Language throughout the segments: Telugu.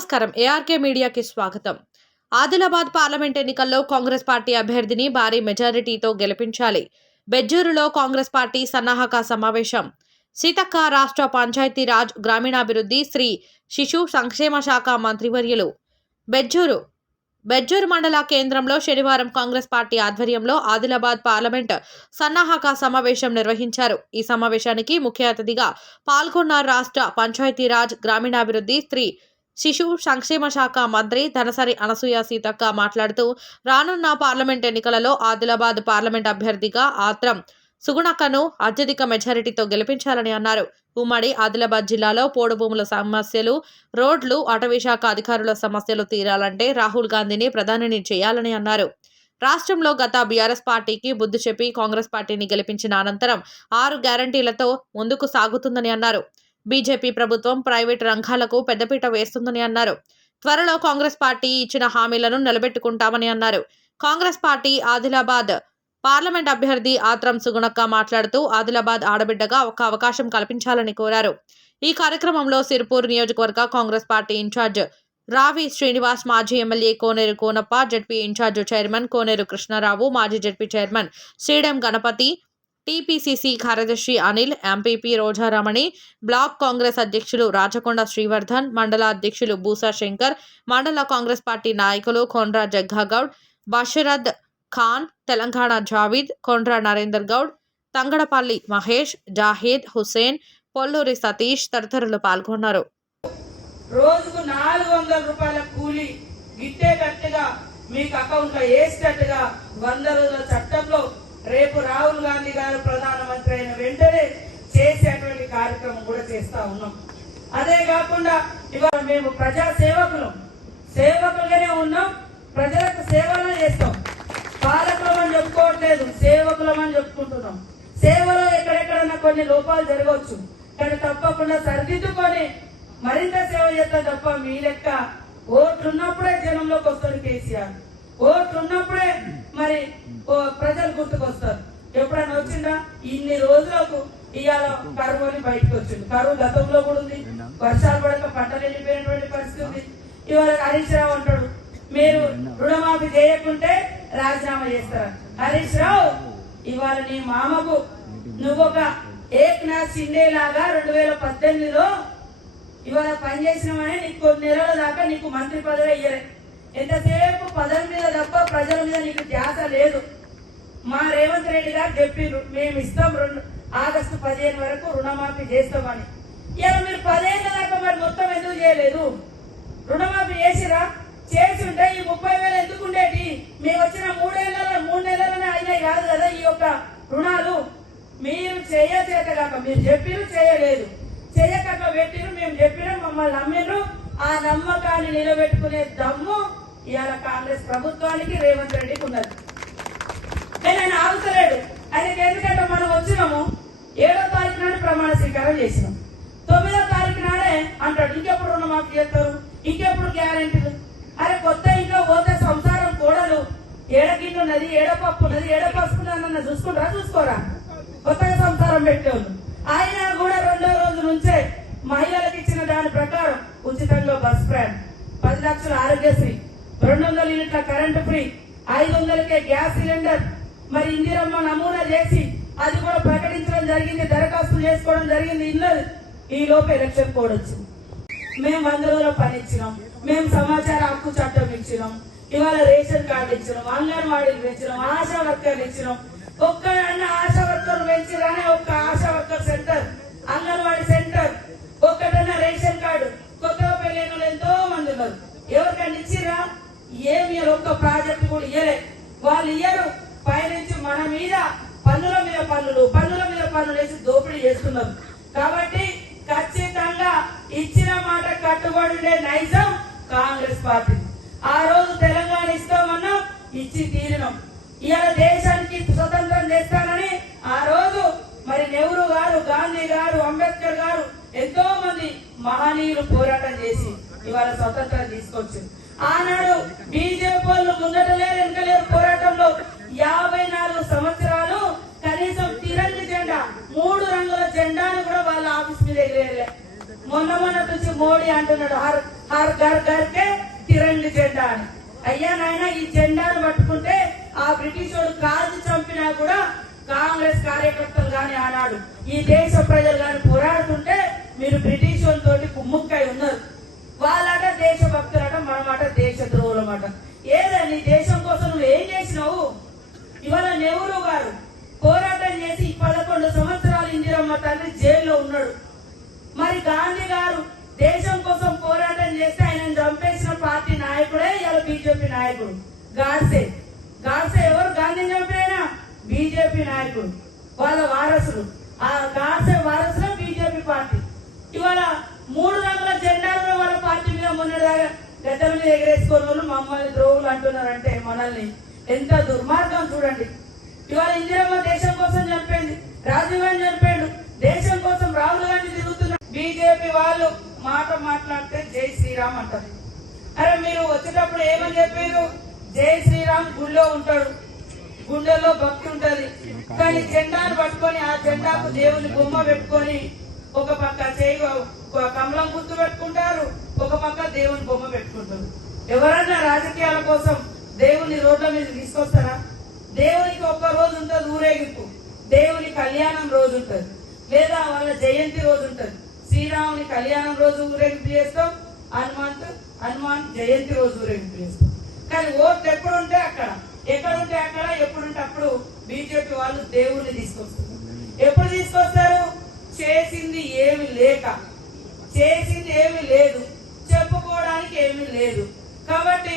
నమస్కారం ఏఆర్కే మీడియాకి స్వాగతం. ఆదిలాబాద్ పార్లమెంట్ ఎన్నికల్లో కాంగ్రెస్ పార్టీ అభ్యర్థిని భారీ మెజారిటీతో గెలిపించాలి. బెజ్జూరులో కాంగ్రెస్ పార్టీ సన్నాహక సమావేశం. సీతక్క రాష్ట్ర పంచాయతీరాజ్ గ్రామీణాభివృద్ధి శ్రీ శిశు సంక్షేమ శాఖ మంత్రివర్యులు. బెజ్జూరు మండల కేంద్రంలో శనివారం కాంగ్రెస్ పార్టీ ఆధ్వర్యంలో ఆదిలాబాద్ పార్లమెంట్ సన్నాహక సమావేశం నిర్వహించారు. ఈ సమావేశానికి ముఖ్య అతిథిగా పాల్గొన్న రాష్ట్ర పంచాయతీరాజ్ గ్రామీణాభివృద్ధి శ్రీ శిశు సంక్షేమ శాఖ మంత్రి ధనసరి అనసూయ సీతక్క మాట్లాడుతూ, రానున్న పార్లమెంట్ ఎన్నికలలో ఆదిలాబాద్ పార్లమెంట్ అభ్యర్థిగా ఆత్రం సుగుణక్కను అత్యధిక మెజారిటీతో గెలిపించాలని అన్నారు. ఉమ్మడి ఆదిలాబాద్ జిల్లాలో పోడు భూముల సమస్యలు, రోడ్లు, అటవీశాఖ అధికారుల సమస్యలు తీరాలంటే రాహుల్ గాంధీని ప్రధానిని చేయాలని అన్నారు. రాష్ట్రంలో గత బీఆర్ఎస్ పార్టీకి బుద్ధి చెప్పి కాంగ్రెస్ పార్టీని గెలిపించిన అనంతరం 6 గ్యారంటీలతో ముందుకు సాగుతుందని అన్నారు. బీజేపీ ప్రభుత్వం ప్రైవేటు రంగాలకు పెద్దపీట వేస్తుందని అన్నారు. త్వరలో కాంగ్రెస్ పార్టీ ఇచ్చిన హామీలను నిలబెట్టుకుంటామని అన్నారు. కాంగ్రెస్ పార్టీ ఆదిలాబాద్ పార్లమెంట్ అభ్యర్థి ఆత్రం సుగుణక్క మాట్లాడుతూ, ఆదిలాబాద్ ఆడబిడ్డగా ఒక అవకాశం కల్పించాలని కోరారు. ఈ కార్యక్రమంలో సిర్పూర్ నియోజకవర్గ కాంగ్రెస్ పార్టీ ఇన్ఛార్జ్ రావి శ్రీనివాస్, మాజీ ఎమ్మెల్యే కోనేరు కోనప్ప, జెడ్పీ ఇన్ఛార్జ్ చైర్మన్ కోనేరు కృష్ణారావు, మాజీ జెడ్పీ చైర్మన్ శ్రీడెం గణపతి, టీపీసీసీ కార్యదర్శి అనిల్, ఎంపీపీ రోజారమణి, బ్లాక్ కాంగ్రెస్ అధ్యక్షులు రాచకొండ శ్రీవర్ధన్, మండల అధ్యక్షులు బూసా శంకర్, మండల కాంగ్రెస్ పార్టీ నాయకులు కొండ్రా జగ్గాగౌడ్, బషరద్ ఖాన్, తెలంగాణ జావీద్, కొండ్రా నరేందర్ గౌడ్, తంగడపల్లి మహేష్, జాహీద్ హుసేన్, పొల్లూరి సతీష్ తదితరులు పాల్గొన్నారు. రోజుకు 400 రూపాయల కూలి గిట్టేటట్టుగా మీకు అకౌంట్లో వేసేటట్టుగా 100 రోజుల చట్టంలో రేపు రాహుల్ గాంధీ గారు ప్రధానమంత్రి అయిన వెంటనే చేసేటువంటి కార్యక్రమం కూడా చేస్తా ఉన్నాం. అదే కాకుండా ఇవాళ మేము ప్రజా సేవకులుగానే ఉన్నాం, ప్రజలకు సేవలు చేస్తాం. పాలకులమని చెప్పుకోవట్లేదు, సేవకులమని చెప్పుకుంటున్నాం. సేవలో ఎక్కడెక్కడన్నా కొన్ని లోపాలు జరగవచ్చు, కానీ తప్పకుండా సరిదిద్దుకొని మరింత సేవ చేస్తాం తప్ప మీ లెక్క ఓట్లున్నప్పుడే జనంలోకి వస్తుంది కేసీఆర్, ఓట్లున్నప్పుడే మరి ప్రజలు గుర్తుకొస్తారు. ఎప్పుడైనా వచ్చిందా? ఇన్ని రోజులకు ఇవాళ కరువు అని బయటకు వచ్చింది. కరువు గతంలో కూడా ఉంది, వర్షాలు పడక పంటలు వెళ్ళిపోయినటువంటి పరిస్థితి. ఇవాళ హరీష్ రావు అంటాడు, మీరు రుణమాఫీ చేయకుంటే రాజీనామా చేస్తారా? హరీష్ రావు, ఇవాళ నీ మామకు నువ్వొక ఏక్నాథ్ షిండే లాగా 2018లో ఇవాళ పనిచేసినామని నీకు కొన్ని నెలల దాకా నీకు మంత్రి పదవి ఇయ్యలే. ఎంతసేపు పదవి మీద తప్ప ప్రజల మీద నీకు ధ్యాస లేదు. మా రేవంత్ రెడ్డి గారు చెప్పారు, మేము ఇస్తాం ఆగస్టు 15 వరకు రుణమాఫీ చేస్తామని. ఇలా మీరు 10 ఏళ్ళ దాకా మరి మొత్తం ఎందుకు చేయలేదు? రుణమాఫీ చేసిరా? చేసి ఉంటే ఈ 30,000 ఎందుకు ఉండేటి? మేము వచ్చిన 3 నెలలనే అయినాయి కాదు కదా ఈ యొక్క రుణాలు. మీరు చేయచేత కాక మీరు చెప్పిరు, చేయలేదు, చేయక పెట్టిరు, మేము చెప్పినా మమ్మల్ని నమ్మిరు. ఆ నమ్మకాన్ని నిలబెట్టుకునే దమ్ము ఇవాళ కాంగ్రెస్ ప్రభుత్వానికి రేవంత్ రెడ్డికి ఉన్నది. ఆయన ఆగుతలేడు. ఆయనకి ఎందుకంటే మనం వచ్చినాము 7వ తారీఖు నాడు ప్రమాణ స్వీకారం చేసినాం, 9వ తారీఖు నాడే అంటాడు ఇంకెప్పుడు రుణమాఫీ చేస్తారు, ఇంకెప్పుడు గ్యారెంటీలు. అరే కొత్త ఇంట్లో పోతే సంసారం కోడలు ఏడగిన్నె ఉన్నది, ఏడపప్పు ఉన్నది, ఏడపసుకున్నదన్న చూసుకోరా? కొత్తగా సంసారం పెట్టేవాళ్ళు. ఆయన కూడా 2వ రోజు నుంచే మహిళలకు ఇచ్చిన దాని ప్రకారం ఉచితంగా బస్ ప్రయాణం, 10 లక్షల ఆరోగ్యశ్రీ, 200 యూనిట్ల కరెంటు ఫ్రీ, 500కే గ్యాస్ సిలిండర్, మరి ఇందిరమ్మ నమూనా చేసి అది కూడా ప్రకటించడం జరిగింది, దరఖాస్తులు చేసుకోవడం జరిగింది. ఇన్నది ఈ లోపు ఎలక్షన్ కోడ్ వచ్చింది. మేము 100 రోజుల పని ఇచ్చినాం, మేము సమాచార హక్కు చట్టం ఇచ్చినాం, ఇవాళ రేషన్ కార్డు ఇచ్చినాం, అంగన్వాడీలు పెంచినాం, ఆశా వర్కర్లు ఇచ్చినాం. ఒక్కడన్నా ఆశా వర్కర్లు పెంచిరానే ఒక్క ASHA worker center, anganwadi center, ఒక్కడన్నా రేషన్ కార్డు. కొత్తగా పెళ్ళైన ఎంతో మంది ఉన్నారు, ఎవరికైనా ఇచ్చిరా? ఏమి ఒక్క ప్రాజెక్టు కూడా ఇయ్యలే. వాళ్ళు ఇయ్యరు, పైనుంచి మన మీద పన్నుల మీద పన్నులు వేసి దోపిడీ చేస్తున్నారు. కాబట్టి ఖచ్చితంగా ఇచ్చిన మాట కట్టుబడి ఉండే నైజం కాంగ్రెస్ పార్టీ. ఆ రోజు తెలంగాణ ఇస్తామన్నా ఇచ్చి తీరినాం. ఇవాళ దేశానికి స్వతంత్రం చేస్తానని ఆ రోజు మరి నెహ్రూ గారు, గాంధీ గారు, అంబేద్కర్ గారు ఎంతో మంది మహనీయులు పోరాటం చేసి ఇవాళ స్వతంత్రం తీసుకొచ్చింది. ఆనాడు బీజేపీ వాళ్ళు ముందట లేరు, వెనక లేరు. పోరాటంలో 54 సంవత్సరాలు కనీసం తిరంగి జెండా, 3 రంగుల జెండాను కూడా వాళ్ళ ఆఫీస్ మీద ఎగిరేయలే. మొన్న నుంచి మోడీ అంటున్నాడు ఆర్ గర్ గర్కే తిరంగి జెండా అని. అయ్యా నాయన, ఈ జెండాను పట్టుకుంటే ఆ బ్రిటిష్ వాడు కాల్చి చంపినా కూడా కాంగ్రెస్ కార్యకర్తలు గాని ఆనాడు ఈ దేశ ప్రజలు గాని పోరాడుతుంటే మీరు బ్రిటిష్ వాళ్ళతోటి కుమ్ముక్కై ఉన్నారు. వాళ్ళట దేశభక్తులట, మనమాట దేశ ద్రోహులమాట. ఏదని దేశం కోసం నువ్వు ఏం చేసినావు? ఇవాళ నెహ్రూ గారు పోరాటం చేసి 11 సంవత్సరాలు ఇందిరమ్మ తండ్రి జైల్లో ఉన్నాడు. మరి గాంధీ గారు దేశం కోసం పోరాటం చేస్తే ఆయన చంపేసిన పార్టీ నాయకుడే ఇలా బీజేపీ నాయకుడు గాడ్సే. గాడ్సే ఎవరు? గాంధీ చంపిన బీజేపీ నాయకుడు, వాళ్ళ వారసులు. ఆ గాడ్సే వారసులు బీజేపీ పార్టీ. ఇవాళ 3 రంగుల జెండాలు వాళ్ళ పార్టీ మీద మొన్నదాకా గద్దల మీద ఎగరేసుకున్న వాళ్ళు మమ్మల్ని ద్రోహులు అంటున్నారంటే మనల్ని ఎంత దుర్మార్గం చూడండి. ఇవాళ ఇందిరమ్మ దేశం కోసం చంపేది, రాజీవ్ గాంధీ చంపాడు, దేశం కోసం రాహుల్ గాంధీ తిరుగుతున్నారు. బీజేపీ వాళ్ళు మాట మాట్లాడితే జై శ్రీరామ్ అంటారు. అరే మీరు వచ్చేటప్పుడు ఏమని చెప్పారు? జై శ్రీరామ్ గుళ్ళో ఉంటాడు, గుండెల్లో భక్తి ఉంటది. కానీ జెండాను పట్టుకొని ఆ జెండాకు దేవుని బొమ్మ పెట్టుకొని ఒక పక్క చేయి కమలం గుర్తు పెట్టుకుంటారు, ఒక పక్క దేవుని బొమ్మ పెట్టుకుంటారు. ఎవరన్నా రాజకీయాల కోసం దేవుని రోడ్ల మీద తీసుకొస్తారా? దేవునికి ఒక్క రోజు ఉంటుంది ఊరేగింపు, దేవుని కళ్యాణం రోజు ఉంటుంది, లేదా వాళ్ళ జయంతి రోజు ఉంటుంది. శ్రీరాముని కళ్యాణం రోజు ఊరేగింపు చేస్తాం, హనుమాన్ జయంతి రోజు ఊరేగింపు చేస్తాం. కానీ ఓట్లు ఎప్పుడుంటే అక్కడ, ఎక్కడుంటే అక్కడ, ఎప్పుడుంటే అప్పుడు బీజేపీ వాళ్ళు దేవుణ్ణి తీసుకొస్తారు. ఎప్పుడు తీసుకొస్తారు? చేసింది ఏమి లేక, చేసింది ఏమి లేదు, చెప్పుకోవడానికి ఏమీ లేదు. కాబట్టి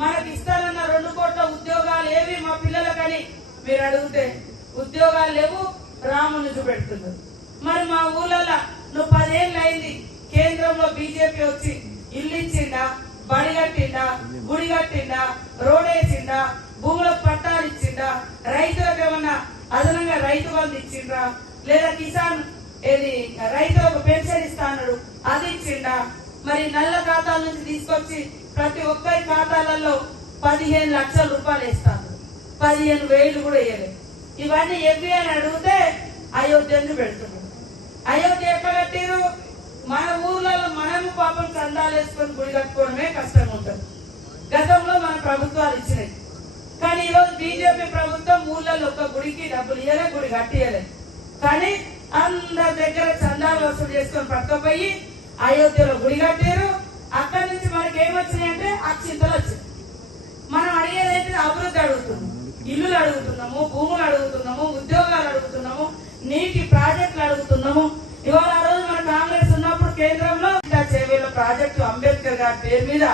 మనకి ఇస్తానన్న 2 కోట్ల ఉద్యోగాలు ఏవి మా పిల్లలకని మీరు అడిగితే ఉద్యోగాలు లేవు, రాముని చూపెడుతున్నారు. మరి మా ఊళ్ళలో నువ్వు 10 ఏళ్ళు అయింది, కేంద్రంలో బీజేపీ వచ్చి ఇల్లు ఇచ్చిందా, బడి కట్టిందా, గుడి కట్టిందా, రోడ్ వేసిందా, భూములకు పట్టాలు ఇచ్చిందా, రైతులకు ఏమన్నా అదనంగా రైతు బంధు ఇచ్చిండ్రా, లేదా కిసాన్ ఏది రైతులకు పెన్షన్ ఇస్తా అన్నాడు అది ఇచ్చిండా? మరి నల్ల ఖాతాల నుంచి తీసుకొచ్చి ప్రతి ఒక్కరి ఖాతాలలో 15 లక్షల రూపాయలు వేస్తాను, 15,000 కూడా వేయలేదు. ఇవన్నీ ఎవ్వి అని అడిగితే అయోధ్యను పెడుతున్నారు. అయోధ్య ఎక్కడ కట్టిరు? మన ఊర్లలో మనము పాపం చందాలు వేసుకొని గుడి కట్టుకోవడమే కష్టంగా ఉంటుంది. గతంలో మన ప్రభుత్వాలు ఇచ్చినాయి. కానీ ఈరోజు బీజేపీ ప్రభుత్వం ఊర్లలో ఒక గుడికి డబ్బులు ఇవ్వలే, గుడి కట్టియలేదు. కానీ అందరి దగ్గర చందాలు వసూలు చేసుకొని పట్టుకపోయి అయోధ్యలో గుడి కట్టారు. అక్కడి నుంచి మనకి ఏమొచ్చినాయి అంటే అక్షింతలు వచ్చింది. మనం అడిగేదైతే అభివృద్ధి అడుగుతున్నాము, ఇల్లులు అడుగుతున్నాము, భూములు అడుగుతున్నాము, ఉద్యోగాలు అడుగుతున్నాము, నీటి ప్రాజెక్టులు అడుగుతున్నాము. ఇవాళ ఆ రోజు మన కాంగ్రెస్ ఉన్నప్పుడు కేంద్రంలో చేవేళ్ళ ప్రాజెక్టు అంబేద్కర్ గారి పేరు మీద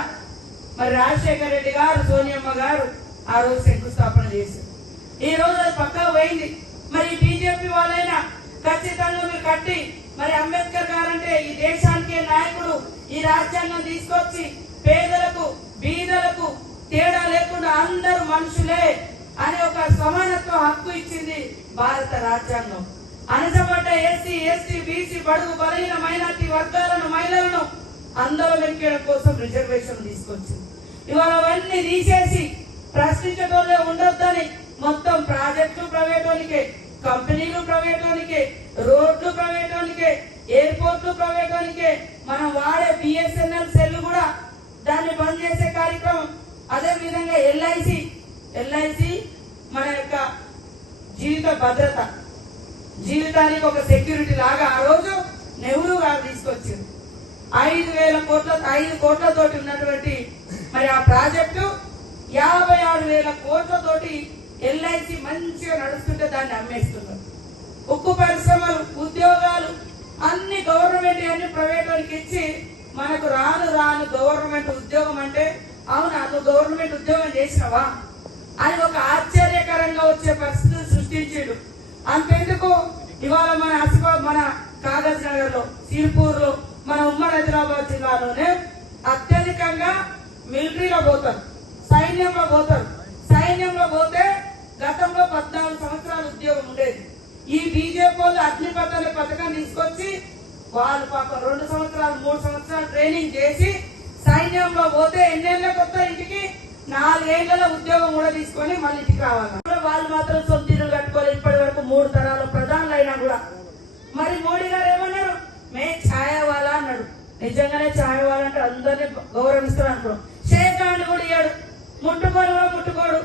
మరి రాజశేఖర రెడ్డి గారు, సోనియమ్మ గారు ఆ రోజు శంకుస్థాపన చేశారు. ఈ రోజు అది పక్కకు పోయింది. మరి బీజేపీ వాళ్ళైనా ఖచ్చితంగా మీరు కట్టి, మరి అంబేద్కర్ గారు అంటే ఈ దేశానికే నాయకుడు, ఈ రాజ్యాంగం తీసుకొచ్చి పేదలకు బీదలకు తేడా లేకుండా అందరూ మనుషులే అనే ఒక సమానత్వ హక్కు ఇచ్చింది భారత రాజ్యాంగం. అనసపడ్డ ఎస్సీ, ఎస్టీ, బీసీ, బడుగు బలహీన మైనార్టీ వర్గాలను, మహిళలను అందరూ వెంకయ్య కోసం రిజర్వేషన్ తీసుకొచ్చింది. ఇవాళ అవన్నీ తీసేసి ప్రశ్నించడంలో ఉండొద్దని మొత్తం ప్రాజెక్టులు ప్రైవేటోనికే, కంపెనీలు ప్రైవేటోనికే, రోడ్లు ప్రైవేటోనికే, ఎయిర్పోర్ట్లు ప్రైవేటోనికే, మనం వాడే బిఎస్ఎన్ఎల్ సెల్ కూడా దాన్ని బంద్ చేసే కార్యక్రమం. అదే విధంగా ఎల్ఐసి మన యొక్క జీవిత భద్రత, జీవితానికి ఒక సెక్యూరిటీ లాగా ఆ రోజు నెహ్రూ గారు తీసుకొచ్చింది. 5 కోట్లతోటి ఉన్నటువంటి మరి ఆ ప్రాజెక్టు 56,000 కోట్లతోటి ఎల్ఐసి మంచిగా నడుస్తుంటే దాన్ని అమ్మేస్తున్నారు. ఉక్కు పరిశ్రమలు, ఉద్యోగాలు అన్ని గవర్నమెంట్ అన్ని ప్రైవేట్ వాళ్ళకి ఇచ్చి మనకు రాను గవర్నమెంట్ ఉద్యోగం అంటే అవునా నువ్వు గవర్నమెంట్ ఉద్యోగం చేసినవా అని ఒక ఆశ్చర్యకరంగా వచ్చే పరిస్థితులు సృష్టించాడు. అంతెందుకు ఇవాళ మన కాగజ్ నగర్ లో, సిర్పూర్ లో, మన ఉమ్మడి హైదరాబాద్ జిల్లాలోనే అత్యధికంగా మిలిటరీలో పోతారు, సైన్యంలో పోతారు. సైన్యంలో పోతే గతంలో 14 సంవత్సరాల ఉద్యోగం ఉండేది. ఈ బీజేపీ వాళ్ళు అగ్నిపథ్ అనే పథకం తీసుకొచ్చి వాళ్ళు పాప 2 సంవత్సరాలు 3 సంవత్సరాలు ట్రైనింగ్ చేసి సైన్యంలో పోతే ఎన్నేళ్ళకి వస్తారు ఇంటికి? 4 ఏళ్లలో ఉద్యోగం కూడా తీసుకొని మళ్ళీ ఇంటికి రావాలి. వాళ్ళు మాత్రం సొంత ఇల్లు కట్టుకోవాలి. ఇప్పటి వరకు 3 తరాల ప్రధానులు అయినా కూడా. మరి మోడీ గారు ఏమన్నారు? మే ఛాయా వాలా అన్నాడు. నిజంగానే ఛాయా వాలా అంటే అందరినీ గౌరవిస్తాడు అనుకున్నాం. షేక్ హ్యాండ్ కూడా ఇయ్యాడు, ముట్టుకోడు.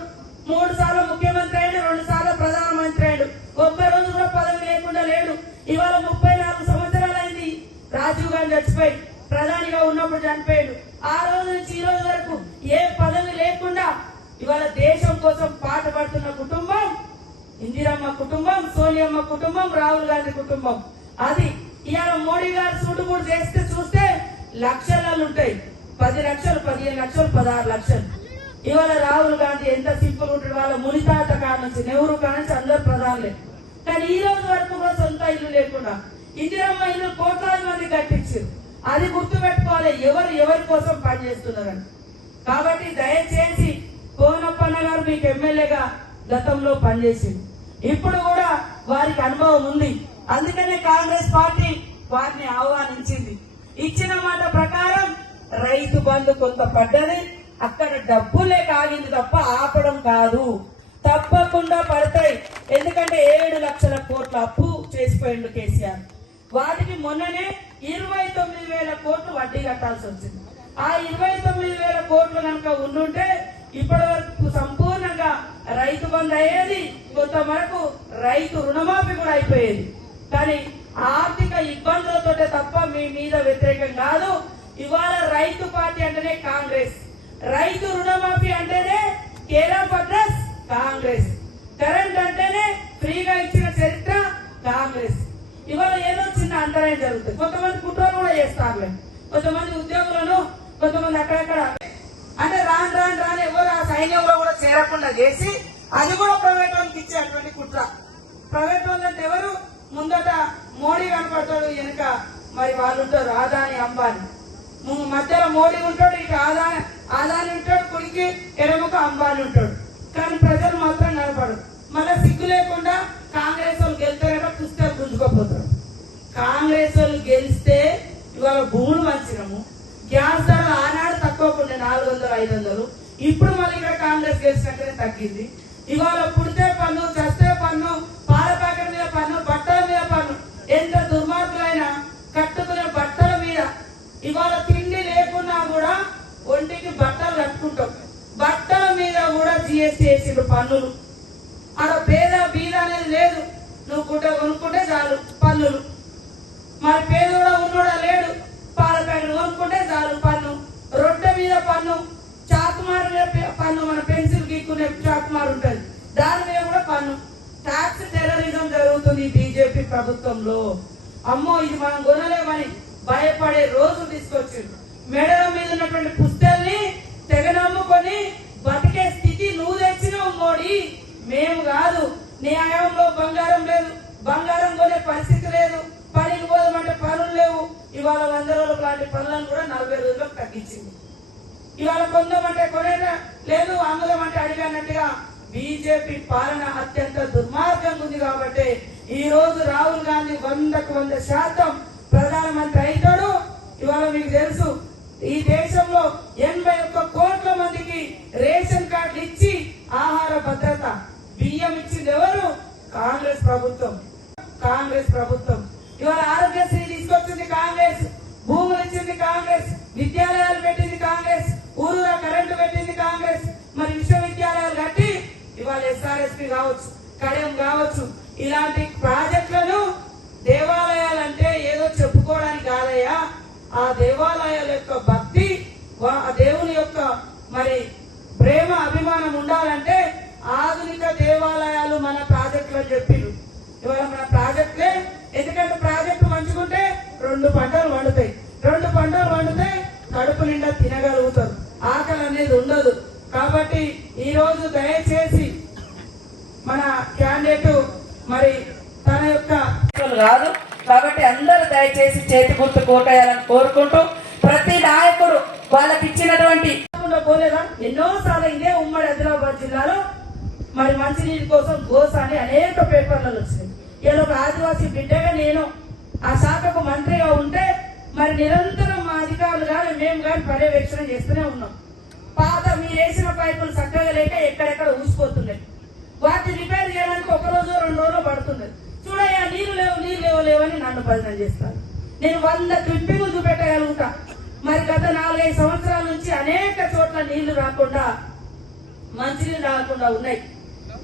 3 సార్లు ముఖ్యమంత్రి అయ్యాడు, 2 సార్లు ప్రధానమంత్రి అయ్యాడు. ఒక్కరోజు కూడా పదవి లేకుండా లేడు. ఇవాళ 34 సంవత్సరాలు అయింది రాజీవ్ గాంధీ చచ్చిపోయి, ప్రధానిగా ఉన్నప్పుడు చనిపోయాడు. ఆ రోజు నుంచి ఈ రోజు వరకు ఏ పదవి లేకుండా ఇవాళ దేశం కోసం పాట పడుతున్న కుటుంబం ఇందిరమ్మ కుటుంబం, సోనియమ్మ కుటుంబం, రాహుల్ గాంధీ కుటుంబం. అది ఇవాళ మోడీ గారు సూటుబూటు చేస్తే చూస్తే లక్షలలో ఉంటాయి. 10 లక్షలు, 15 లక్షలు, 16 లక్షలు. ఇవాళ రాహుల్ గాంధీ ఎంత సింపుల్ ఉంటాడు. వాళ్ళ మునితాత కాడ నుంచి, నెహ్రూ కాడ నుంచి అందరు ప్రధానులే. కానీ ఈ రోజు వరకు కూడా సొంత ఇల్లు లేకుండా ఇందిరమ్మ ఇల్లు కోట్లాది మంది కట్టించారు. అది గుర్తు పెట్టుకోవాలి, ఎవరి కోసం పనిచేస్తున్నారని. కాబట్టి దయచేసి కోనప్పన్న గారు మీకు ఎమ్మెల్యేగా గతంలో పనిచేసింది, ఇప్పుడు కూడా వారికి అనుభవం ఉంది. అందుకనే కాంగ్రెస్ పార్టీ వారిని ఆహ్వానించింది. ఇచ్చిన మాట ప్రకారం రైతు బంధు కొంత పడ్డది, అక్కడ డబ్బు లేక ఆగింది తప్ప ఆపడం కాదు. తప్పకుండా పడతాయి. ఎందుకంటే 7 లక్షల కోట్ల అప్పు చేసిపోయిండు కేసీఆర్. వాటికి మొన్ననే 29,000 కోట్లు వడ్డీ కట్టాల్సి వచ్చింది. ఆ 29,000 కోట్లు కనుక ఉండుంటే ఇప్పటి వరకు సంపూర్ణంగా రైతు బంధు అయ్యేది, కొంతవరకు రైతు రుణమాఫీ కూడా అయిపోయేది. కానీ ఆర్థిక ఇబ్బందులతో తప్ప మీ మీద వ్యతిరేకం కాదు. ఇవాళ రైతు పార్టీ అంటేనే కాంగ్రెస్, రైతు రుణమాఫీ అంటేనే కేరా పట్రస్ కాంగ్రెస్, కరెంట్ అంటేనే ఫ్రీగా ఇచ్చిన చరిత్ర కాంగ్రెస్. ఇవాళ ఏదో చిన్న అంతరాయం జరుగుతుంది. కొంతమంది కుట్రలు కూడా చేస్తారులే, కొంతమంది ఉద్యోగులను, కొంతమంది అక్కడక్కడ అంటే రాను ఎవరు ఆ సైన్యంలో కూడా చేరకుండా చేసి అది కూడా ప్రైవేట్ వాళ్ళకి ఇచ్చేటువంటి కుట్ర. ప్రైవేట్ వాళ్ళు అంటే ఎవరు? ముందట మోడీ కనపడతాడు, వెనుక మరి వాళ్ళు ఉంటారు ఆదాని అంబానీ. మధ్యలో మోడీ ఉంటాడు, ఇక ఆదాని ఉంటాడు, కుడికి ఎడమకు అంబానీ ఉంటాడు. కానీ ప్రజలు మాత్రం కనపడరు. మళ్ళీ సిగ్గు లేకుండా కాంగ్రెస్ వాళ్ళు గెలుస్తారో పుస్తకాలు గుంజుకోపోతారు. కాంగ్రెస్ వాళ్ళు గెలిస్తే ఇవాళ భూములు మంచినము, గ్యాస్ ధరలు ఆనాడు తక్కువకుండే 400, 500. ఇప్పుడు మళ్ళీ ఇక్కడ కాంగ్రెస్ గెలిచినట్టుగా తగ్గింది. ఇవాళ పుడితే పన్ను, చస్తే పన్ను, పాల ప్యాకెట్ మీద పన్ను, బట్టల మీద పన్ను. ఎంత దుర్మార్గులైనా కట్టుకునే బట్టల మీద ఇవాళ తిండి లేకున్నా కూడా ఒంటికి బట్టలు కట్టుకుంటాం, బట్టల మీద కూడా జిఎస్టీ వేసిండు పన్నులు. ఆడ పేద బీద అనేది లేదు, నువ్వు గుడ్డ కొనుక్కుంటే చాలు పన్నులు. మరి పేదోడా ఉన్నోడా లేడు, పాల ప్యాకెట్ కొనుక్కుంటే చాలు పన్ను, రొట్టె మీద పన్ను, చాకుమారు మీద పన్ను, మన పెన్సిల్ గీక్కునే చాకుమారు ఉంటుంది దాని మీద కూడా పన్ను. ట్యాక్స్ టెర్రరిజం జరుగుతుంది బీజేపీ ప్రభుత్వంలో. అమ్మో ఇది మనం కొనలేమని భయపడే రోజు తీసుకొచ్చింది. మెడల మీద ఉన్నటువంటి పుస్తల్ని తెగనమ్ముకొని బతికే స్థితి నువ్వు తెచ్చినావు మోడీ, మేము కాదు. నీ హయాంలో బంగారం లేదు, బంగారం కొనే పరిస్థితి లేదు, పనికి పోదామంటే పనులు లేవు. ఇవాళ 100 రోజుల లాంటి పనులను కూడా 40 రోజులకు తగ్గించింది. ఇవాళ కొందామంటే కొనేదా లేదు, అమ్ముదామంటే అడిగినట్టుగా బీజేపీ పాలన అత్యంత దుర్మార్గంగా ఉంది. కాబట్టి ఈ రోజు రాహుల్ గాంధీ 100కు 100% ప్రధానమంత్రి అవుతాడు. ఇవాళ మీకు తెలుసు ఈ దేశంలో 81 కోట్ల మందికి రేషన్ కార్డులు ఇచ్చి ఆహార భద్రత బియ్యం ఇచ్చింది ఎవరు? కాంగ్రెస్ ప్రభుత్వం. ఇవాళ ఆరోగ్యశ్రీ తీసుకొచ్చింది కాంగ్రెస్, భూములు ఇచ్చింది కాంగ్రెస్, విద్యాలయాలు పెట్టింది కాంగ్రెస్, ఊరుగా కరెంటు పెట్టింది కాంగ్రెస్. మరి విశ్వవిద్యాలయాలు కట్టి ఇవాళ ఎస్ఆర్ఎస్పీ కావచ్చు, కడెం కావచ్చు, ఇలాంటి ప్రాజెక్టులను దేవాలయాలంటే ఏదో చెప్పుకోవడానికి కాదయ్యా. ఆ దేవాలయాల యొక్క భక్తి, ఆ దేవుని యొక్క మరి ప్రేమ, అభిమానం ఉండాలంటే ఆధునిక దేవాలయాలు మన ప్రాజెక్టులు చెప్పిండ్రు. ఇవాళ మన ప్రాజెక్టులే, ఎందుకంటే ప్రాజెక్టు మంచుకుంటే 2 పంటలు వండుతాయి, 2 పంటలు వండితే కడుపు నిండా తినగలుగుతారు, ఆకలి అనేది ఉండదు. కాబట్టి ఈ రోజు దయచేసి మన క్యాండిడేట్ మరి తన యొక్క కాదు, కాబట్టి అందరూ దయచేసి చేతి గుర్తు కోటేయాలని కోరుకుంటూ, ప్రతి నాయకుడు వాళ్ళకి ఇచ్చినటువంటి పోలేదా ఎన్నోసార్లు ఇదే ఉమ్మడి ఆదిలాబాద్ జిల్లాలో మరి మంచినీటి కోసం గోస అని అనేక పేపర్లలో వచ్చింది. ఇలా ఒక ఆదివాసీ బిడ్డగా నేను ఆ శాఖకు మంత్రిగా ఉంటే మరి నిరంతరం మా అధికారులు కానీ మేము కానీ పర్యవేక్షణ చేస్తూనే ఉన్నాం. పాత మీరు వేసిన పైపులు చక్కగా లేక ఎక్కడెక్కడ ఊసిపోతున్నాయి, వాటిని రిపేర్ చేయడానికి 1 రోజు 2 రోజులు పడుతుంది. చూడయ్యా నీళ్ళు లేవు అని నన్ను భజన చేస్తాను. నేను 100 క్లిప్పింగ్లు చూపెట్టగలుగుతా. మరి గత గత 4-5 సంవత్సరాల నుంచి అనేక చోట్ల నీళ్లు రాకుండా మంచినీళ్ళు రాకుండా ఉన్నాయి.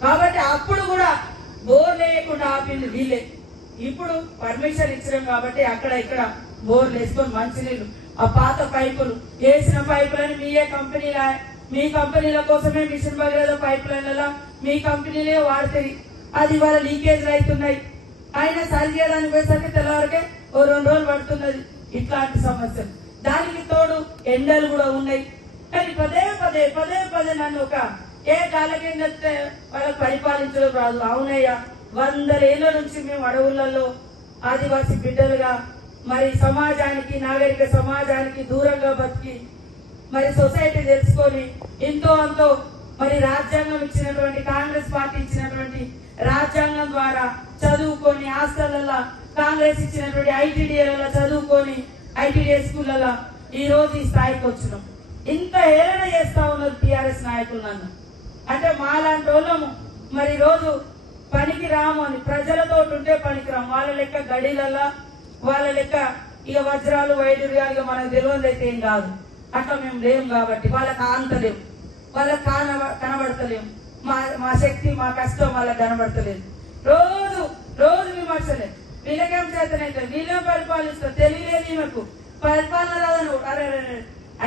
కాబట్టి అప్పుడు కూడా బోర్ లేకుండా ఆపింది వీళ్ళే. ఇప్పుడు పర్మిషన్ ఇచ్చినాం కాబట్టి అక్కడ ఇక్కడ బోర్లు వేసుకొని మంచినీళ్ళు ఆ పాత పైపులు వేసిన పైపులని మీ కంపెనీల కోసమే మిషన్ భగీరథ పైప్ లైన్ల మీ కంపెనీలే వాడుతుంది. అది వాళ్ళ లీకేజ్లు అవుతున్నాయి. అయినా సరి చేయడానికి పోయేసరికి తెల్లవారికే ఓ 2 రోజులు పడుతున్నది. ఇట్లాంటి సమస్యలు, దానికి తోడు ఎండలు కూడా ఉన్నాయి. కానీ పదే పదే నన్ను ఒక ఏ గాలకి వాళ్ళకి పరిపాలించడం రాదు. అవునయ్యా, 100 ఏళ్ల నుంచి మేము అడవులలో ఆదివాసీ బిడ్డలుగా మరి సమాజానికి, నాగరిక సమాజానికి దూరంగా బతికి మరి సొసైటీ తెలుసుకొని ఎంతో అంతో మరి రాజ్యాంగం ఇచ్చినటువంటి, కాంగ్రెస్ పార్టీ ఇచ్చినటువంటి రాజ్యాంగం ద్వారా చదువుకొని హాస్టళ్లలో కాంగ్రెస్ ఇచ్చినటువంటి ఐటీడీఏలలో చదువుకొని ఐటీడీఏ స్కూళ్ళలో ఈ రోజు ఈ స్థాయికి వచ్చినాం. ఇంత హేళన చేస్తా ఉన్నారు టీఆర్ఎస్ నాయకులు నన్ను. అంటే మాలాంటి వాళ్ళము మరి రోజు పనికి రాము అని, ప్రజలతో ఉంటే పనికి రాము. వాళ్ళ లెక్క గడిలల్లా, వాళ్ళ లెక్క ఇక వజ్రాలు వైడూర్యాలుగా మనకు తెలియదైతే ఏం కాదు. అట్లా మేము లేము కాబట్టి వాళ్ళకి ఆంతలేము, వాళ్ళకి కనబడతలేము. మా శక్తి, మా కష్టం వాళ్ళకి కనబడతలేదు. రోజు విమర్శలే. వీళ్ళకేం చేతనైతే వీళ్ళేం పరిపాలిస్తారు, తెలియలేదు. ఈమెకు పరిపాలన రాదని. అరే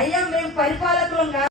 అయ్యా, మేము పరిపాలకులం కాదు.